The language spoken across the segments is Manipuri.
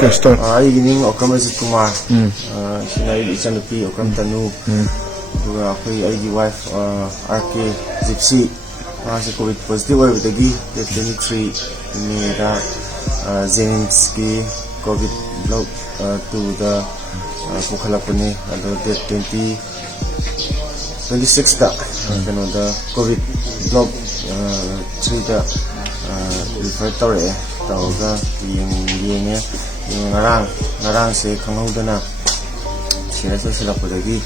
Okay, start. Evening, Okram Rajit Kumar. Sinai Ichanupi, Okram Tanu. Duga, wife, RK Gypsy. COVID positive over the Gi, 23 May, Zelensky, COVID block to the Pukhalapune, date 26 the COVID block 3 the refractory. Tauga yang ngarang se kangaudana sira sila podagi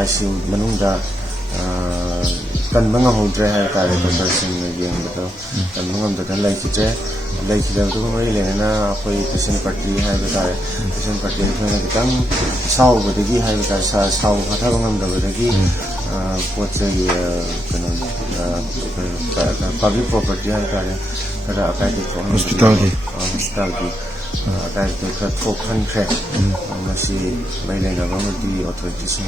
ICU manungda kan mangamudre ha kare person yang beto kan mangamda lai kitre to mari lena akoi patient party ha kare patient party ne kan sau bodagi ha kare sau khatha bangamda bodagi poche public property ha kare kada hospital ki ada itu ke country masih mainan apa di authorities